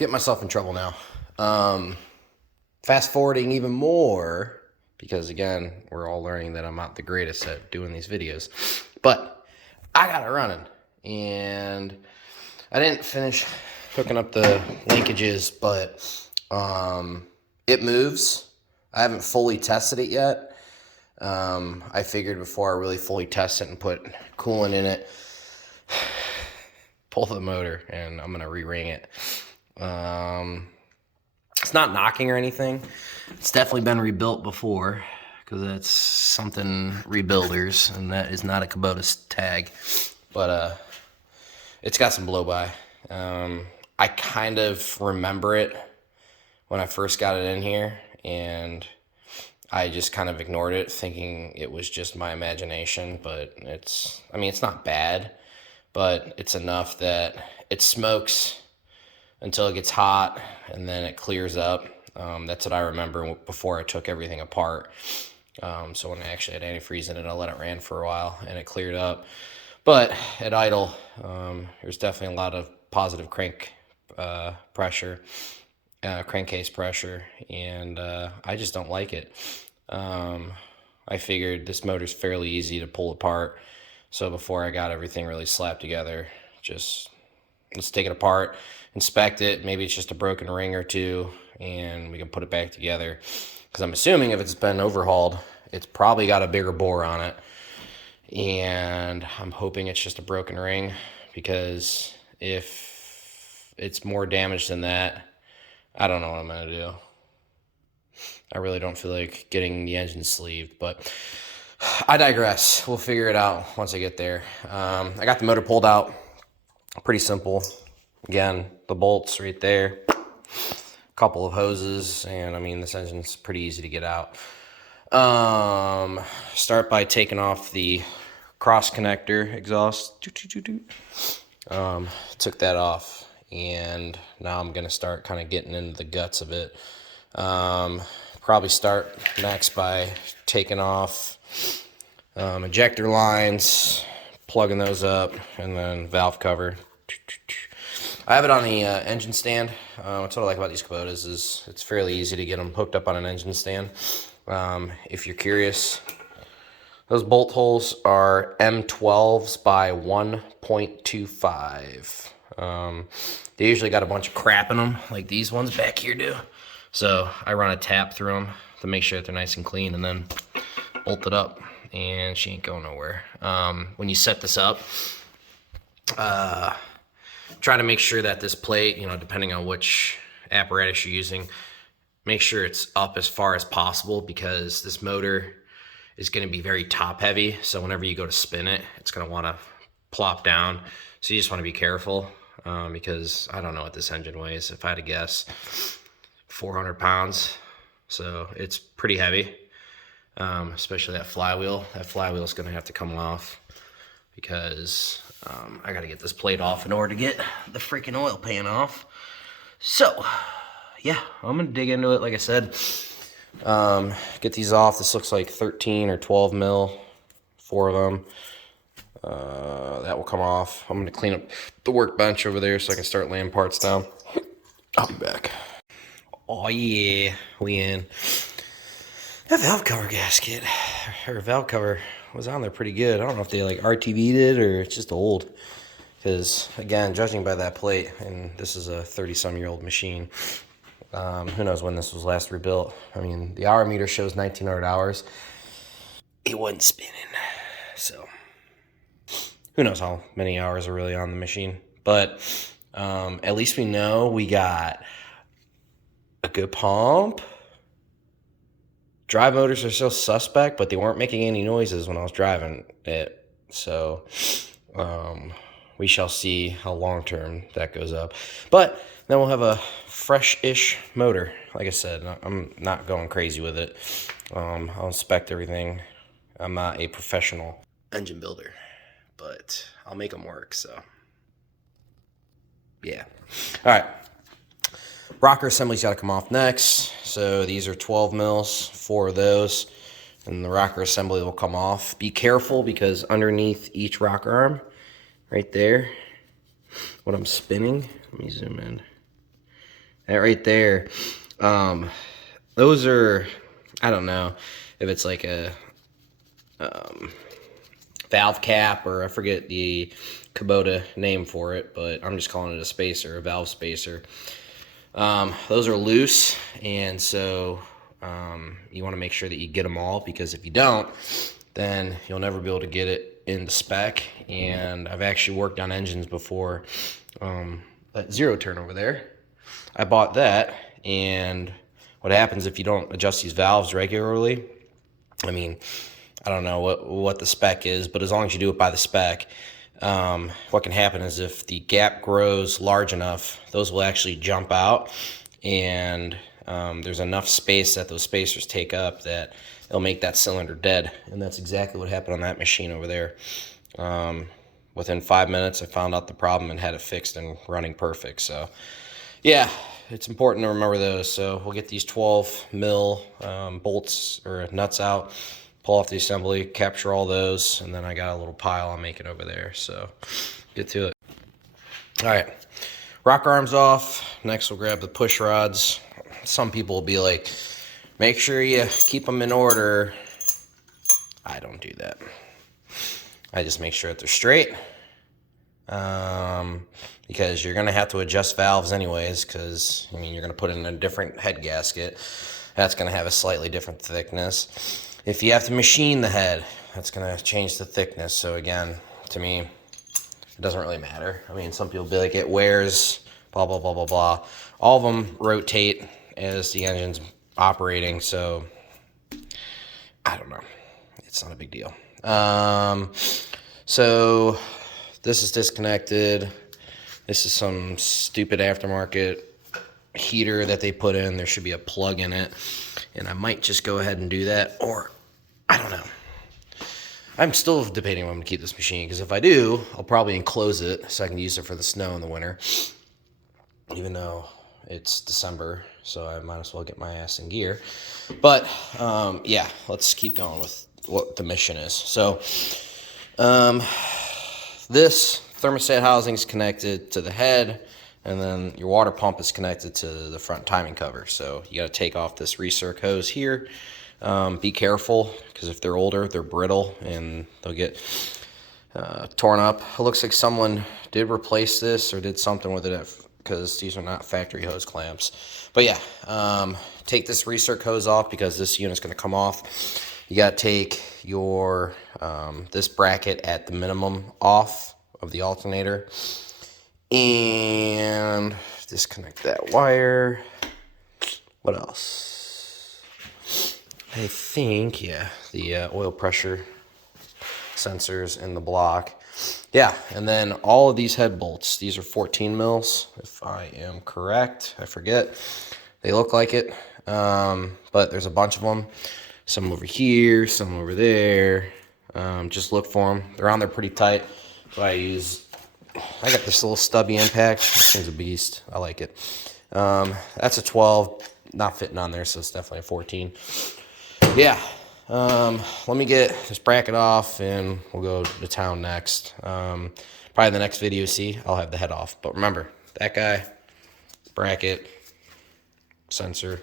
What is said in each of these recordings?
get myself in trouble now. Fast forwarding even more, because again, we're all learning that I'm not the greatest at doing these videos. But I got it running, and I didn't finish hooking up the linkages, but it moves. I haven't fully tested it yet. I figured before I really fully test it and put coolant in it, pull the motor, and I'm gonna re-ring it. It's not knocking or anything. It's definitely been rebuilt before, because that's something rebuilders, and that is not a Kubota tag. But it's got some blow by. I kind of remember it when I first got it in here, and I just kind of ignored it, thinking it was just my imagination. But it's not bad, but it's enough that it smokes until it gets hot, and then it clears up. That's what I remember before I took everything apart. So when I actually had antifreeze in it, I let it ran for a while, and it cleared up. But at idle, there's definitely a lot of positive crankcase pressure, and I just don't like it. I figured this motor's fairly easy to pull apart, so before I got everything really slapped together, let's take it apart, inspect it. Maybe it's just a broken ring or two, and we can put it back together. Because I'm assuming if it's been overhauled, it's probably got a bigger bore on it. And I'm hoping it's just a broken ring, because if it's more damage than that, I don't know what I'm going to do. I really don't feel like getting the engine sleeved, but I digress. We'll figure it out once I get there. I got the motor pulled out. Pretty simple. Again, the bolts right there. A couple of hoses, and this engine's pretty easy to get out. Start by taking off the cross connector exhaust. Took that off, and now I'm gonna start kind of getting into the guts of it. Probably start next by taking off ejector lines, plugging those up, and then valve cover. I have it on the engine stand. That's what I like about these Kubotas, is it's fairly easy to get them hooked up on an engine stand. If you're curious, those bolt holes are M12s by 1.25. They usually got a bunch of crap in them, like these ones back here do. So I run a tap through them to make sure that they're nice and clean, and then bolt it up, and she ain't going nowhere. When you set this up, try to make sure that this plate, depending on which apparatus you're using, make sure it's up as far as possible, because this motor is going to be very top heavy. So whenever you go to spin it, it's going to want to plop down. So you just want to be careful, because I don't know what this engine weighs. If I had to guess, 400 pounds. So it's pretty heavy, especially that flywheel. That flywheel is going to have to come off, because I got to get this plate off in order to get the freaking oil pan off. So yeah, I'm going to dig into it. Like I said, get these off. This looks like 13 or 12 mil, 4 of them. That will come off. I'm going to clean up the workbench over there so I can start laying parts down. I'll be back. Oh yeah, we in. That valve cover gasket, or valve cover, was on there pretty good. I don't know if they like RTV'd it or it's just old. Because again, judging by that plate, and this is a 30-some-year-old machine, who knows when this was last rebuilt. The hour meter shows 1,900 hours. It wasn't spinning, so who knows how many hours are really on the machine. But at least we know we got a good pump. Drive motors are still suspect, but they weren't making any noises when I was driving it. So we shall see how long-term that goes up. But then we'll have a fresh-ish motor. Like I said, I'm not going crazy with it. I'll inspect everything. I'm not a professional engine builder, but I'll make them work, so yeah. All right. Rocker assembly's got to come off next. So these are 12 mils, 4 of those, and the rocker assembly will come off. Be careful, because underneath each rocker arm, right there, what I'm spinning, let me zoom in. That right there, those are, I don't know if it's like a valve cap, or I forget the Kubota name for it, but I'm just calling it a spacer, a valve spacer. Those are loose, and so you want to make sure that you get them all, because if you don't, then you'll never be able to get it in the spec. And I've actually worked on engines before. That zero turn over there, I bought that, and what happens if you don't adjust these valves regularly? I mean, I don't know what the spec is, but as long as you do it by the spec, what can happen is if the gap grows large enough, those will actually jump out, and there's enough space that those spacers take up that it'll make that cylinder dead. And that's exactly what happened on that machine over there. Within 5 minutes, I found out the problem and had it fixed and running perfect. So yeah, it's important to remember those. So we'll get these 12 mil bolts or nuts out, pull off the assembly, capture all those, and then I got a little pile I'm making over there. So get to it. All right, rocker arms off. Next we'll grab the push rods. Some people will be like, make sure you keep them in order. I don't do that. I just make sure that they're straight, because you're gonna have to adjust valves anyways, because I mean, you're gonna put in a different head gasket. That's gonna have a slightly different thickness. If you have to machine the head, that's gonna change the thickness. So again, to me, it doesn't really matter. I mean, some people be like, it wears, blah, blah, blah, blah, blah. All of them rotate as the engine's operating, so I don't know. It's not a big deal. So this is disconnected. This is some stupid aftermarket heater that they put in. There should be a plug in it, and I might just go ahead and do that, or I don't know. I'm still debating if I'm gonna keep this machine, because if I do, I'll probably enclose it so I can use it for the snow in the winter, even though it's December, so I might as well get my ass in gear. But yeah, let's keep going with what the mission is. So this thermostat housing is connected to the head, and then your water pump is connected to the front timing cover. So you got to take off this recirc hose here. Be careful, because if they're older, they're brittle and they'll get torn up. It looks like someone did replace this or did something with it, because these are not factory hose clamps. But yeah, take this recirc hose off, because this unit's going to come off. You got to take your this bracket at the minimum off of the alternator, and disconnect that wire. What else? I think, yeah, the oil pressure sensors in the block. Yeah, and then all of these head bolts, these are 14 mils, if I am correct. I forget. They look like it, but there's a bunch of them. Some over here, some over there. Just look for them. They're on there pretty tight. So I got this little stubby impact. This thing's a beast. I like it. That's a 12, not fitting on there, so it's definitely a 14. Yeah, let me get this bracket off, and we'll go to town next. Probably the next video, I'll have the head off. But remember, that guy, bracket, sensor,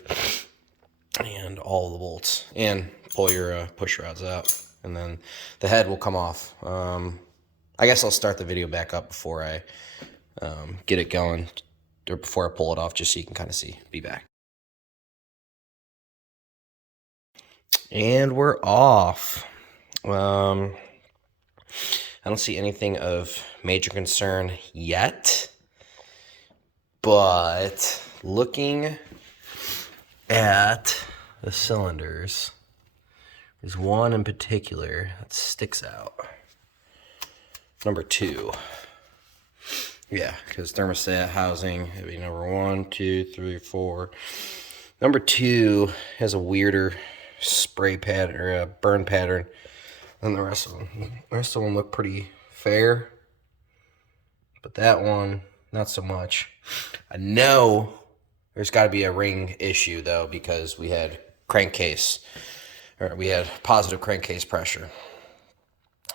and all the bolts, and pull your push rods out, and then the head will come off. I guess I'll start the video back up before I get it going, or before I pull it off, just so you can kind of see. Be back. And we're off. I don't see anything of major concern yet, but looking at the cylinders, there's one in particular that sticks out. Number 2. Yeah, because thermostat housing, it'd be number 1, 2, 3, 4. Number 2 has a weirder spray pattern, or a burn pattern, than the rest of them. The rest of them look pretty fair, but that one, not so much. I know there's got to be a ring issue, though, because we had crankcase, or we had positive crankcase pressure.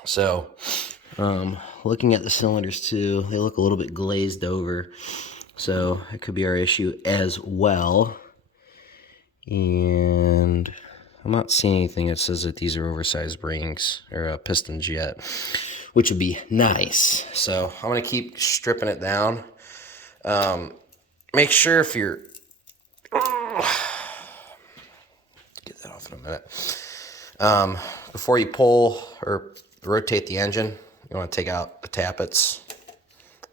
So, looking at the cylinders too, they look a little bit glazed over. So it could be our issue as well. And I'm not seeing anything that says that these are oversized rings or pistons yet, which would be nice. So I'm going to keep stripping it down. Make sure if you're... Get that off in a minute. Before you pull or rotate the engine, you want to take out the tappets,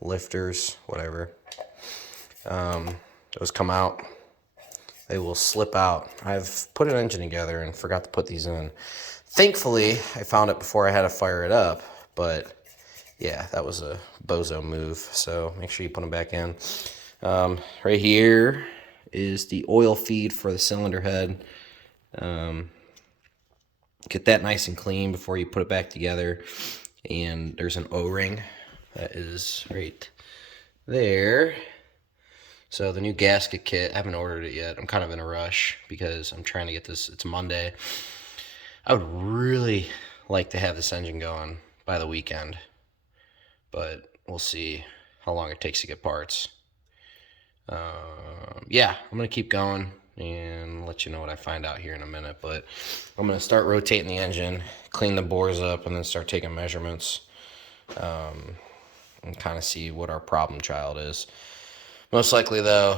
lifters, whatever. Those come out. They will slip out. I've put an engine together and forgot to put these in. Thankfully, I found it before I had to fire it up, but yeah, that was a bozo move. So make sure you put them back in. Right here is the oil feed for the cylinder head. Get that nice and clean before you put it back together. And there's an O-ring that is right there. So the new gasket kit, I haven't ordered it yet. I'm kind of in a rush because I'm trying to get this. It's Monday. I would really like to have this engine going by the weekend, but we'll see how long it takes to get parts. Yeah, I'm going to keep going and let you know what I find out here in a minute, but I'm going to start rotating the engine, clean the bores up, and then start taking measurements and kind of see what our problem child is. Most likely, though,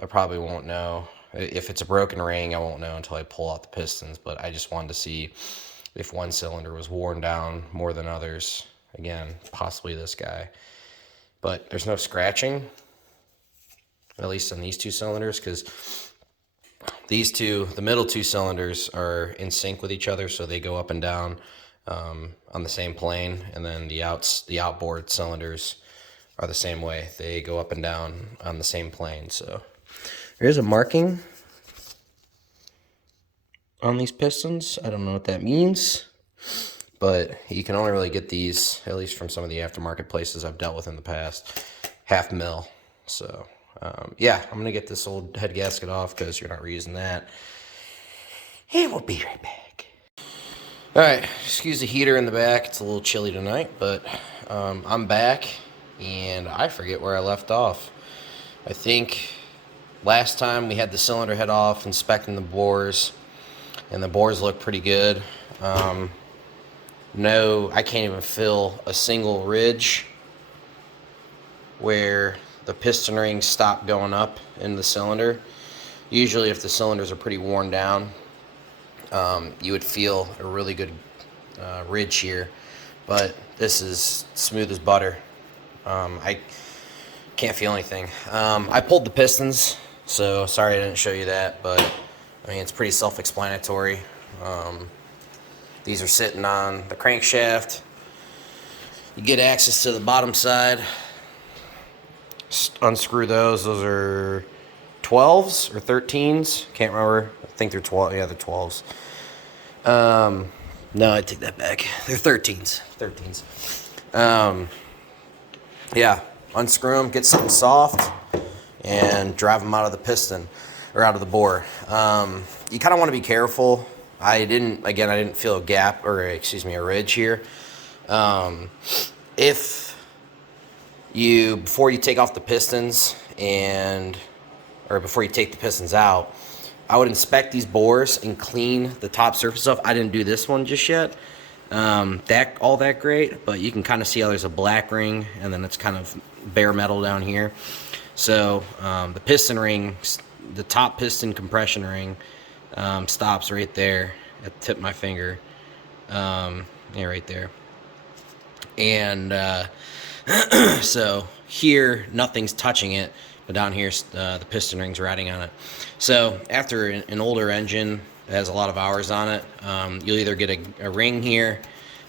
I probably won't know. If it's a broken ring, I won't know until I pull out the pistons, but I just wanted to see if one cylinder was worn down more than others. Again, possibly this guy. But there's no scratching, at least on these two cylinders, because these two, the middle two cylinders, are in sync with each other, so they go up and down on the same plane, and then the outboard cylinders are the same way. They go up and down on the same plane. So there is a marking on these pistons. I don't know what that means, but you can only really get these, at least from some of the aftermarket places I've dealt with in the past, 1/2 mil. So yeah, I'm gonna get this old head gasket off because you're not reusing that. And we'll be right back. All right, excuse the heater in the back. It's a little chilly tonight, but I'm back. And I forget where I left off. I think last time we had the cylinder head off, inspecting the bores, and the bores look pretty good. No, I can't even feel a single ridge where the piston rings stop going up in the cylinder. Usually if the cylinders are pretty worn down, you would feel a really good ridge here, but this is smooth as butter. I can't feel anything. I pulled the pistons, so sorry I didn't show you that, but I mean, it's pretty self-explanatory. These are sitting on the crankshaft. You get access to the bottom side. Unscrew those. Those are 12s or 13s. Can't remember. I think they're 12. Yeah, they're 12s. No, I take that back. They're 13s. 13s. Yeah, unscrew them, get something soft, and drive them out of the piston, or out of the bore. You kind of want to be careful. I didn't feel a gap, or excuse me, a ridge here. Before you take off the pistons, or before you take the pistons out, I would inspect these bores and clean the top surface off. I didn't do this one just yet. That great, but you can kind of see how there's a black ring, and then it's kind of bare metal down here. So the piston ring, the top piston compression ring, stops right there at the tip of my finger. Yeah, right there. And so here nothing's touching it, but down here the piston ring's riding on it. So after an older engine that has a lot of hours on it, you'll either get a ring here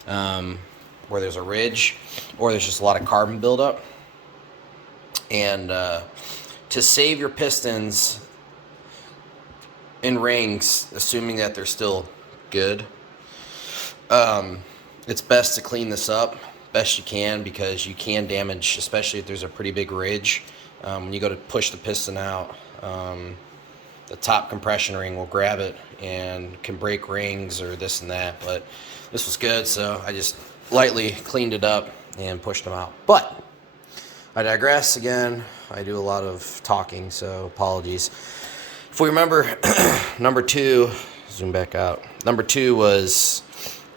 where there's a ridge, or there's just a lot of carbon buildup. And to save your pistons in rings, assuming that they're still good, it's best to clean this up best you can, because you can damage, especially if there's a pretty big ridge. When you go to push the piston out, the top compression ring will grab it and can break rings or this and that. But this was good, so I just lightly cleaned it up and pushed them out. But I digress again. I do a lot of talking, so apologies. If we remember, number 2, zoom back out. Number 2 was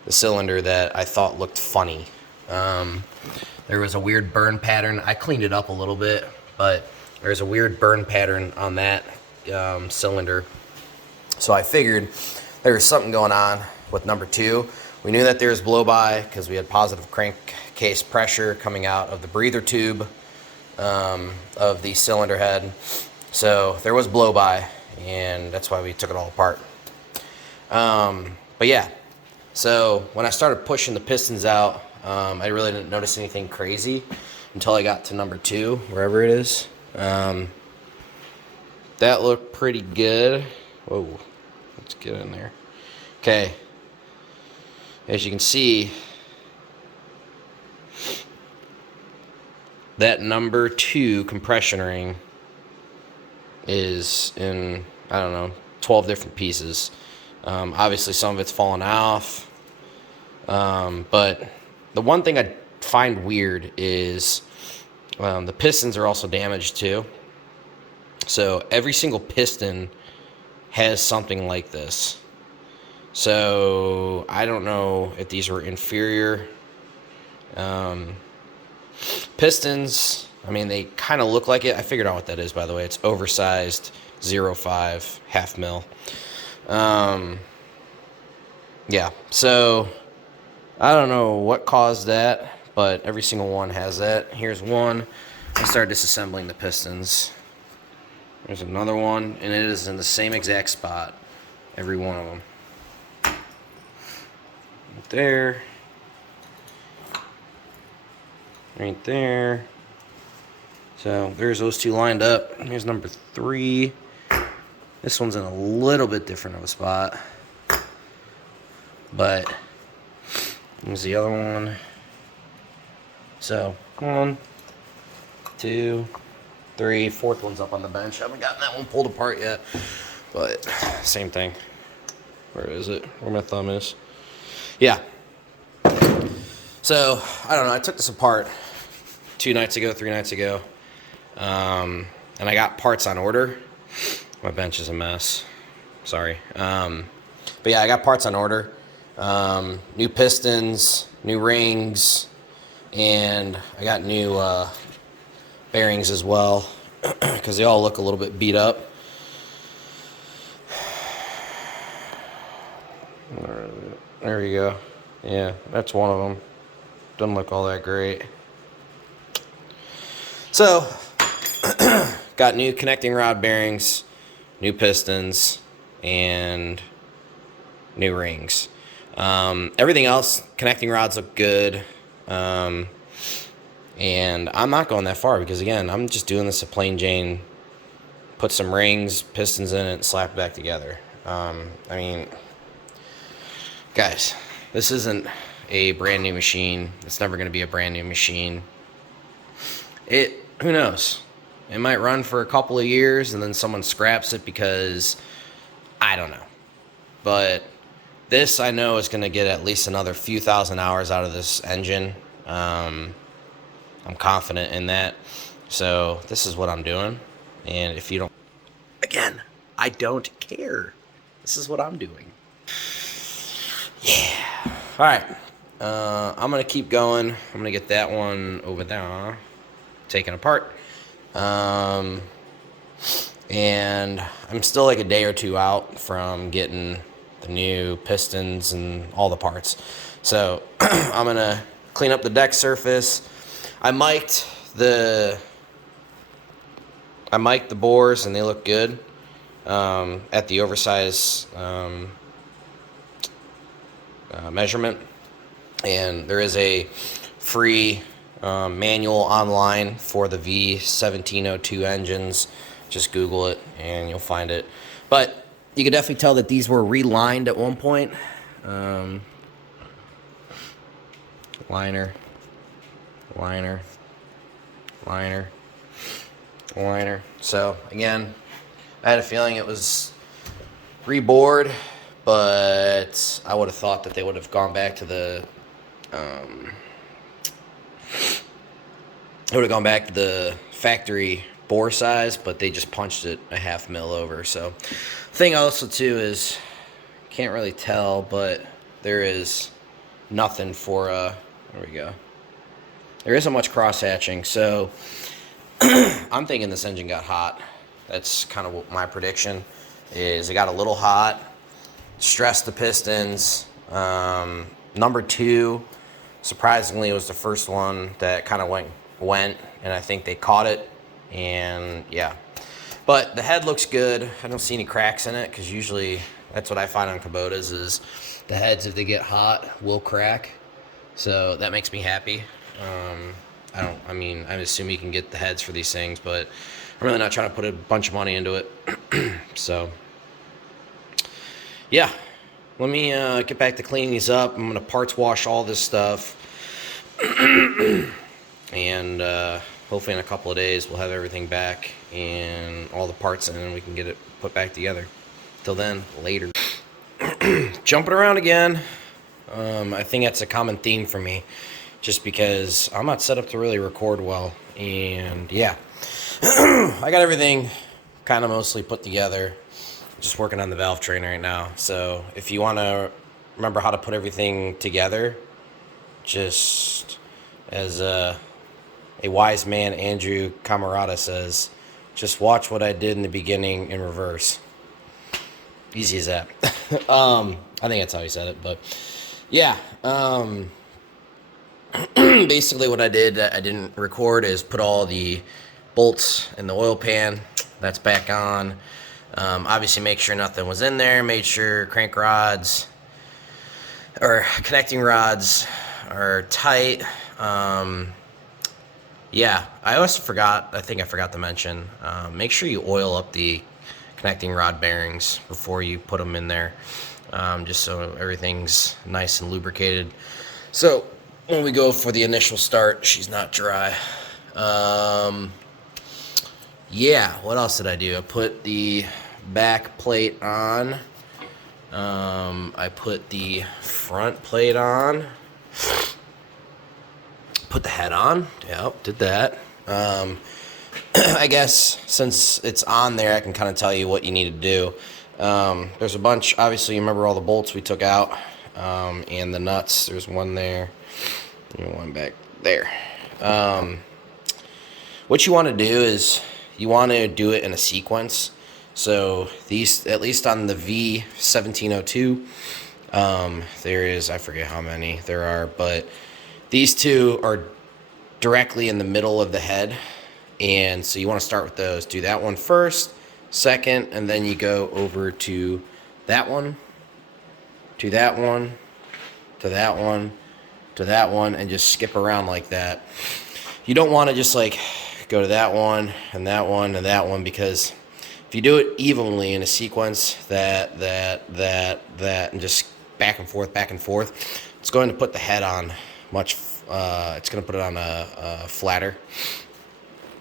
the cylinder that I thought looked funny. There was a weird burn pattern. I cleaned it up a little bit, but there's a weird burn pattern on that cylinder. So I figured there was something going on with number 2. We knew that there was blow-by because we had positive crankcase pressure coming out of the breather tube of the cylinder head. So there was blow-by, and that's why we took it all apart. But yeah, so when I started pushing the pistons out, I really didn't notice anything crazy until I got to number 2, wherever it is. That looked pretty good. Whoa, let's get in there. Okay, as you can see, that number 2 compression ring is in, I don't know, 12 different pieces. Obviously some of it's fallen off, but the one thing I find weird is the pistons are also damaged too. So every single piston has something like this. So I don't know if these were inferior pistons. I mean, they kind of look like it. I figured out what that is, by the way. It's oversized 0.5 half mil. Yeah, so I don't know what caused that, but every single one has that. Here's one. I started disassembling the pistons. There's another one, and it is in the same exact spot, every one of them. Right there. Right there. So there's those 2 lined up. Here's number 3. This one's in a little bit different of a spot, but here's the other one. So 1, 2, 3, 4th one's up on the bench. I haven't gotten that one pulled apart yet, but same thing. Where is it? Where my thumb is? Yeah. So I don't know. I took this apart 2 nights ago, 3 nights ago, and I got parts on order. My bench is a mess. Sorry. But yeah, I got parts on order. New pistons, new rings, and I got new bearings as well because they all look a little bit beat up. There we go. Yeah, that's one of them. Doesn't look all that great. So, got new connecting rod bearings, new pistons, and new rings. Everything else, connecting rods look good. And I'm not going that far because, again, I'm just doing this a plain Jane, put some rings, pistons in it, slap it back together. I mean, guys, this isn't a brand new machine. It's never going to be a brand new machine. Who knows? It might run for a couple of years and then someone scraps it because, I don't know. But this I know is going to get at least another few thousand hours out of this engine. I'm confident in that. So this is what I'm doing. And if you don't, again, I don't care. This is what I'm doing. Yeah. All right. I'm going to keep going. I'm going to get that one over there taken apart. And I'm still like a day or 2 out from getting the new pistons and all the parts. So I'm going to clean up the deck surface. I mic'd the bores and they look good at the oversized measurement. And there is a free manual online for the V1702 engines. Just Google it and you'll find it. But you can definitely tell that these were relined at one point. Liner, liner, liner, liner. So again, I had a feeling it was rebored, but I would have thought that they would have gone back to the I would have gone back to the factory bore size, but they just punched it a 1/2 mil over. So thing also too is, can't really tell, but there is nothing for there we go. There isn't much cross hatching, so I'm thinking this engine got hot. That's kind of what my prediction is. It got a little hot, stressed the pistons. Number 2, surprisingly, was the first one that kind of went, and I think they caught it, and yeah. But the head looks good. I don't see any cracks in it, because usually that's what I find on Kubotas is the heads, if they get hot, will crack. So that makes me happy. I mean, I assume you can get the heads for these things, but I'm really not trying to put a bunch of money into it. So, yeah. Let me get back to cleaning these up. I'm going to parts wash all this stuff. And hopefully in a couple of days we'll have everything back and all the parts in, and we can get it put back together. Till then, later. Jumping around again. I think that's a common theme for me, just because I'm not set up to really record well. And yeah, I got everything kind of mostly put together. Just working on the valve train right now. So if you want to remember how to put everything together, just as a wise man, Andrew Camarada, says, just watch what I did in the beginning in reverse. Easy as that. I think that's how he said it, but yeah. Basically what I did that I didn't record is put all the bolts in the oil pan. That's back on. Obviously make sure nothing was in there. Made sure crank rods or connecting rods are tight. Yeah, I also forgot, I think I forgot to mention, make sure you oil up the connecting rod bearings before you put them in there, just so everything's nice and lubricated. So when we go for the initial start, she's not dry. Yeah, what else did I do? I put the back plate on. I put the front plate on. Put the head on. Yep, did that. I guess since it's on there, I can kind of tell you what you need to do. There's a bunch, obviously, you remember all the bolts we took out, and the nuts. There's one there, and one back there. What you want to do is you want to do it in a sequence. So these, at least on the V1702, there is, I forget how many there are, but these two are directly in the middle of the head. And so you want to start with those. Do that one first, second, and then you go over to that one, to that one, to that one, to that one, and just skip around like that. You don't want to just like go to that one and that one and that one, because if you do it evenly in a sequence, that, and just back and forth, it's going to put the head on much, it's going to put it on a flatter,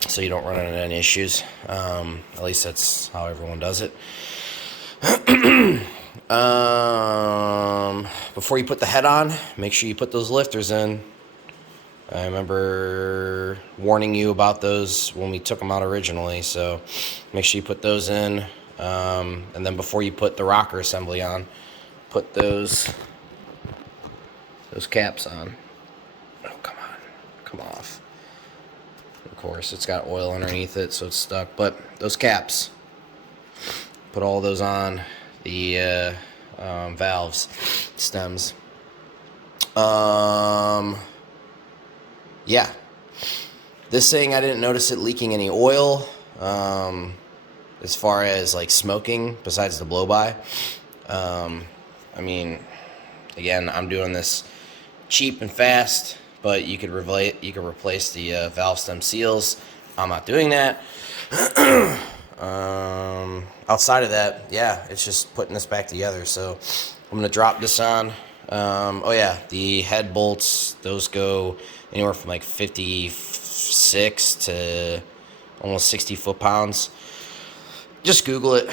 so you don't run into any issues. At least that's how everyone does it. Before you put the head on, make sure you put those lifters in. I remember warning you about those when we took them out originally, so make sure you put those in. And then before you put the rocker assembly on, put those caps on. Oh, come on, come off. Of course, it's got oil underneath it, so it's stuck, but those caps, put all those on the valves, stems. Yeah, this thing, I didn't notice it leaking any oil, as far as like smoking, besides the blow-by. I mean, again, I'm doing this cheap and fast, but you could replace the valve stem seals. I'm not doing that. Outside of that, yeah, it's just putting this back together. So I'm gonna drop this on. Oh yeah, the head bolts, those go anywhere from like 56 to almost 60 foot-pounds. Just Google it,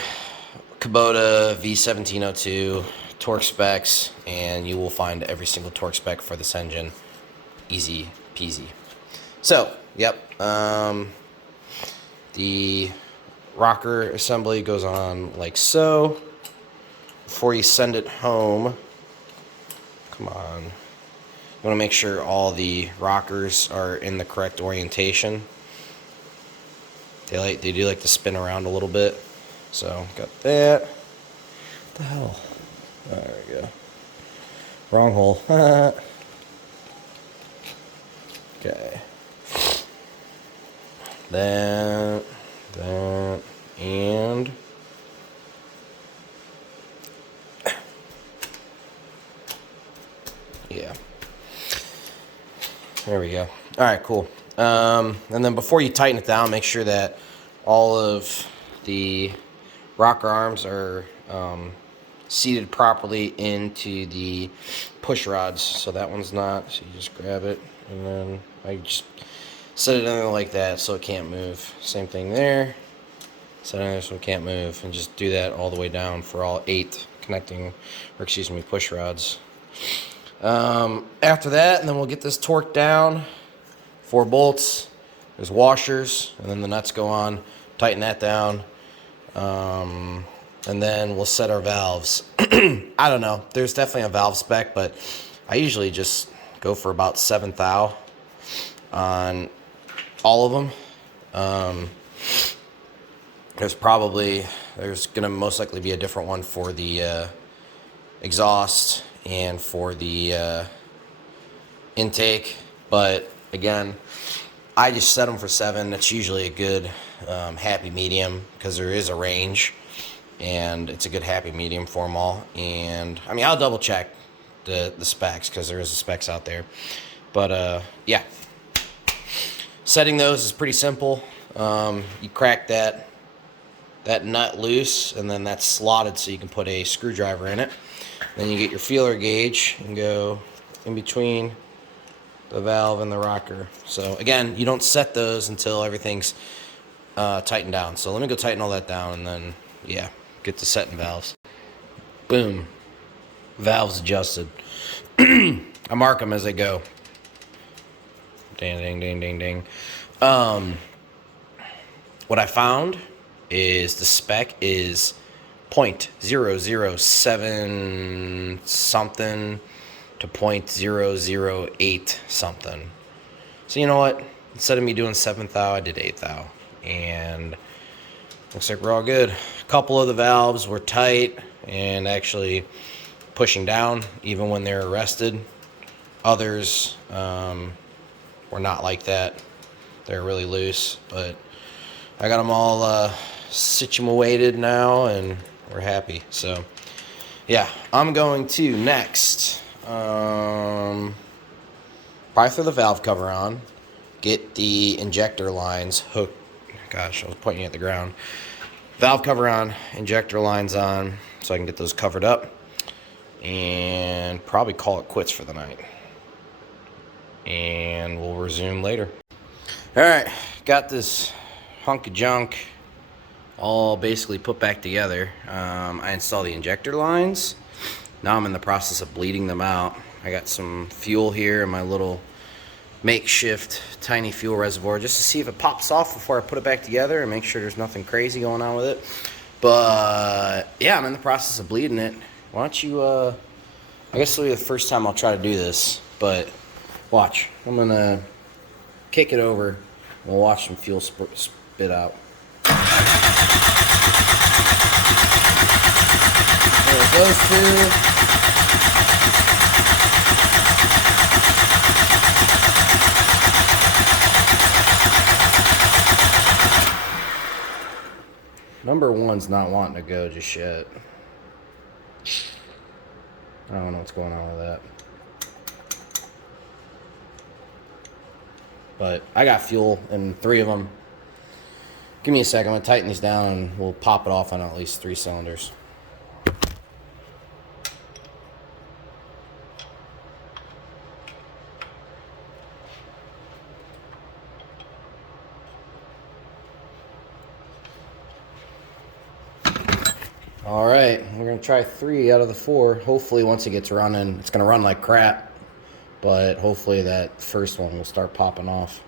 Kubota V1702 torque specs, and you will find every single torque spec for this engine. Easy peasy. So Yep. The rocker assembly goes on like so. Before you send it home, come on. You want to make sure all the rockers are in the correct orientation. They do like to spin around a little bit. So got that. What the hell? There we go. Wrong hole. Okay. That, and yeah. There we go. All right, cool. And then before you tighten it down, make sure that all of the rocker arms are seated properly into the push rods. So that one's not. So you just grab it, and then I just set it in there like that so it can't move. Same thing there. Set it in there so it can't move, and just do that all the way down for all 8 connecting, or excuse me, push rods. After that, and then we'll get this torqued down. 4 bolts. There's washers, and then the nuts go on. Tighten that down. And then we'll set our valves. I don't know. There's definitely a valve spec, but I usually just go for about 7 thou on all of them. There's gonna most likely be a different one for the exhaust and for the intake, but again, I just set them for 7. That's usually a good happy medium, because there is a range, and it's a good happy medium for them all. And I mean, I'll double check the specs, because there is the specs out there, but yeah, setting those is pretty simple. You crack that nut loose, and then that's slotted so you can put a screwdriver in it. Then you get your feeler gauge and go in between the valve and the rocker. So again, you don't set those until everything's tightened down. So let me go tighten all that down, and then yeah, get to setting valves. Boom, valves adjusted. I mark them as I go. Ding, ding, ding, ding, ding. What I found is the spec is 0.007 something to 0.008 something. So you know what? Instead of me doing 7 thou, I did 8 thou. And looks like we're all good. A couple of the valves were tight and actually pushing down even when they're arrested. Others were not like that. They're really loose, but I got them all situated now, and we're happy. So yeah, I'm going to next probably throw the valve cover on, get the injector lines hooked. Gosh, I was pointing at the ground. Valve cover on, injector lines on, so I can get those covered up, and probably call it quits for the night. And we'll resume later. All right, got this hunk of junk all basically put back together. I installed the injector lines. Now I'm in the process of bleeding them out. I got some fuel here in my little makeshift tiny fuel reservoir, just to see if it pops off before I put it back together and make sure there's nothing crazy going on with it. But yeah, I'm in the process of bleeding it. Why don't you, I guess it'll be the first time I'll try to do this, but watch. I'm gonna kick it over and we'll watch some fuel spit out. There it goes through. Number 1's not wanting to go just yet. I don't know what's going on with that. But I got fuel in 3 of them. Give me a second, I'm going to tighten these down and we'll pop it off on at least 3 cylinders. All right, we're going to try 3 out of the 4. Hopefully once it gets running, it's going to run like crap, but hopefully that first one will start popping off.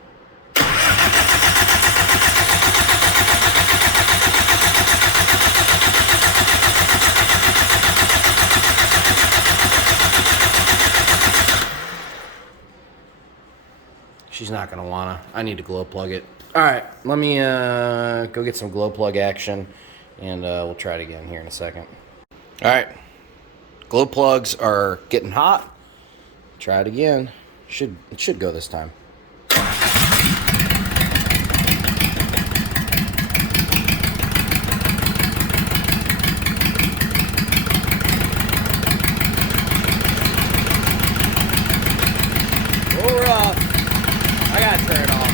she's not gonna wanna. I need to glow plug it. All right, let me go get some glow plug action, and we'll try it again here in a second. All right, glow plugs are getting hot. Try it again. It should go this time. I gotta turn it off.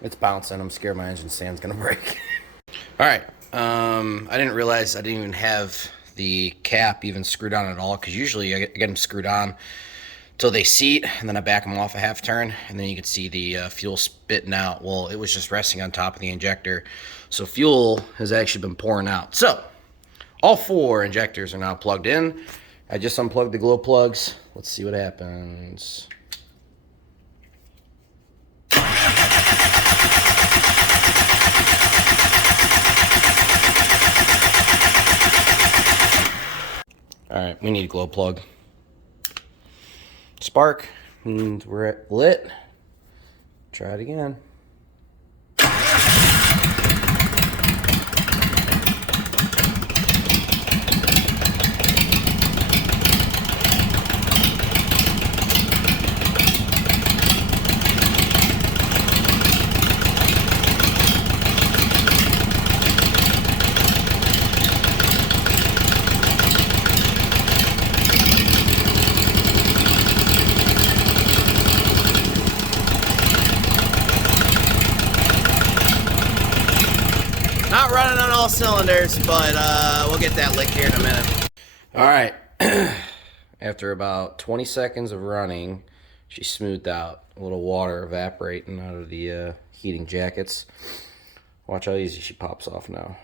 It's bouncing. I'm scared my engine stand's gonna break. All right. I didn't realize I didn't even have the cap even screwed on at all, because usually I get them screwed on till they seat, and then I back them off a half turn, and then you can see the fuel spitting out. Well, it was just resting on top of the injector, so fuel has actually been pouring out. So all 4 injectors are now plugged in. I just unplugged the glow plugs. Let's see what happens. All right, we need a glow plug. Spark means we're lit. Try it again. Not running on all cylinders, but we'll get that licked here in a minute. All right, after about 20 seconds of running, she smoothed out. A little water evaporating out of the heating jackets. Watch how easy she pops off now.